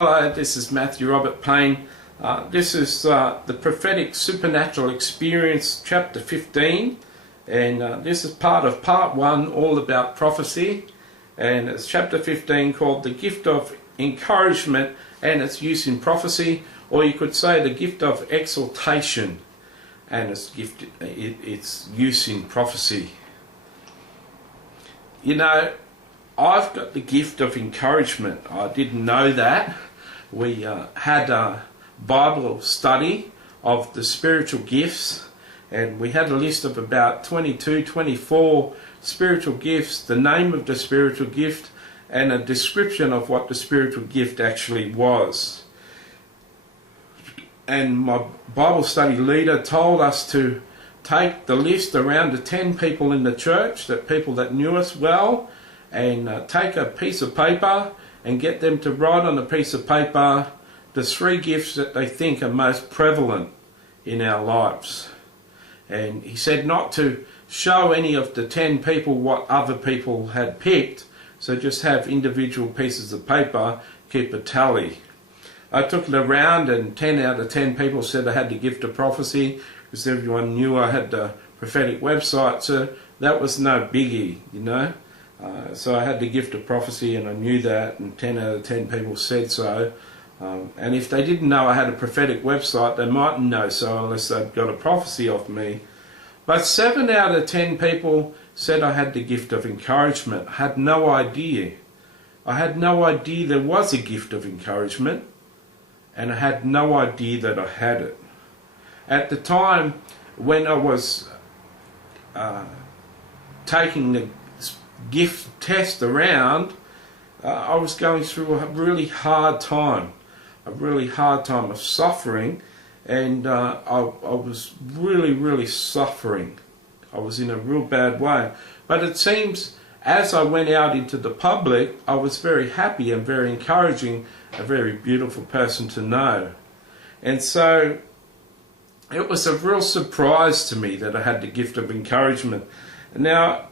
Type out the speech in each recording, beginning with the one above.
Hello, this is Matthew Robert Payne. This is the Prophetic Supernatural Experience, Chapter 15, and this is part of Part 1, all about prophecy, and it's Chapter 15 called The Gift of Encouragement and its Use in Prophecy, or you could say the Gift of Exaltation and its use in prophecy. You know, I've got the gift of encouragement. I didn't know that. We had a Bible study of the spiritual gifts, and we had a list of about 24 spiritual gifts, the name of the spiritual gift, and a description of what the spiritual gift actually was. And my Bible study leader told us to take the list around the 10 people in the church, the people that knew us well, and take a piece of paper and get them to write on a piece of paper the 3 gifts that they think are most prevalent in our lives. And he said not to show any of the 10 people what other people had picked, so just have individual pieces of paper, keep a tally. I took it around, and 10 out of 10 people said I had the gift of prophecy, because everyone knew I had the prophetic website, so that was no biggie, you know. So I had the gift of prophecy, and I knew that, and 10 out of 10 people said so. And if they didn't know I had a prophetic website, they mightn't know so unless they'd got a prophecy off me. But 7 out of 10 people said I had the gift of encouragement. I had no idea. I had no idea there was a gift of encouragement, and I had no idea that I had it. At the time when I was taking the gift test around, I was going through a really hard time of suffering, and I was really suffering. I was in a real bad way. But it seems as I went out into the public, I was very happy and very encouraging, a very beautiful person to know. And so it was a real surprise to me that I had the gift of encouragement. Now,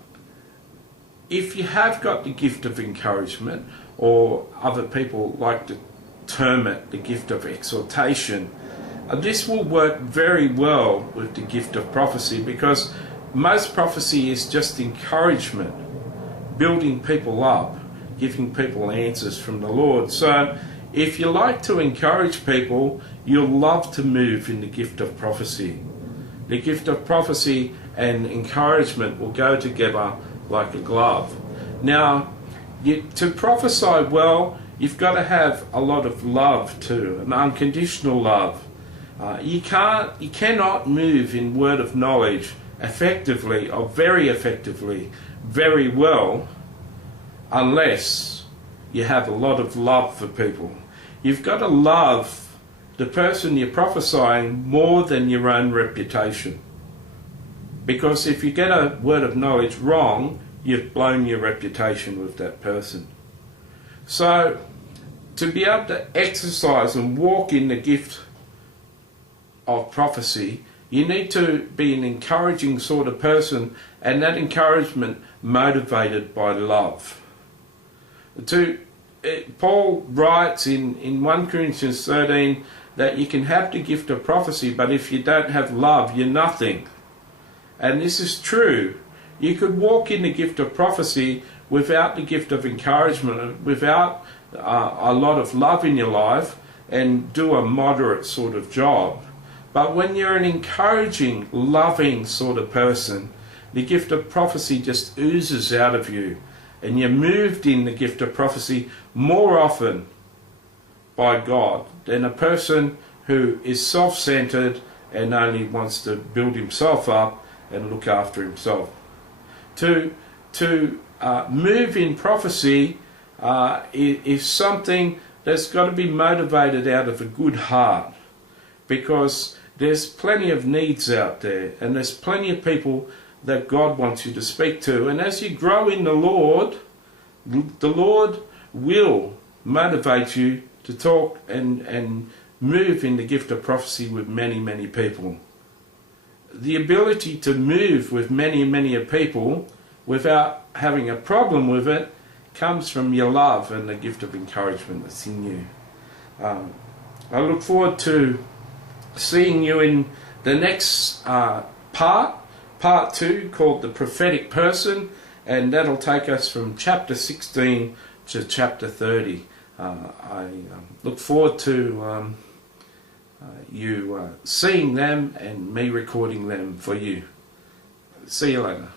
if you have got the gift of encouragement, or other people like to term it the gift of exaltation, this will work very well with the gift of prophecy, because most prophecy is just encouragement, building people up, giving people answers from the Lord. So if you like to encourage people, you'll love to move in the gift of prophecy. The gift of prophecy and encouragement will go together like a glove. Now, to prophesy well, you've got to have a lot of love too, an unconditional love. You cannot move in word of knowledge effectively, or very effectively, very well, unless you have a lot of love for people. You've got to love the person you're prophesying more than your own reputation. Because if you get a word of knowledge wrong, you've blown your reputation with that person. So, to be able to exercise and walk in the gift of prophecy, you need to be an encouraging sort of person, and that encouragement motivated by love. Paul writes in 1 Corinthians 13 that you can have the gift of prophecy, but if you don't have love, you're nothing. And this is true. You could walk in the gift of prophecy without the gift of encouragement, without a lot of love in your life, and do a moderate sort of job. But when you're an encouraging, loving sort of person, the gift of prophecy just oozes out of you, and you're moved in the gift of prophecy more often by God than a person who is self-centered and only wants to build himself up and look after himself. To move in prophecy is something that's got to be motivated out of a good heart, because there's plenty of needs out there, and there's plenty of people that God wants you to speak to. And as you grow in the Lord will motivate you to talk and move in the gift of prophecy with many people. The ability to move with many people without having a problem with it comes from your love and the gift of encouragement that's in you. I look forward to seeing you in the next part 2, called The Prophetic Person, and that'll take us from chapter 16 to chapter 30. I look forward to you seeing them and me recording them for you. See you later.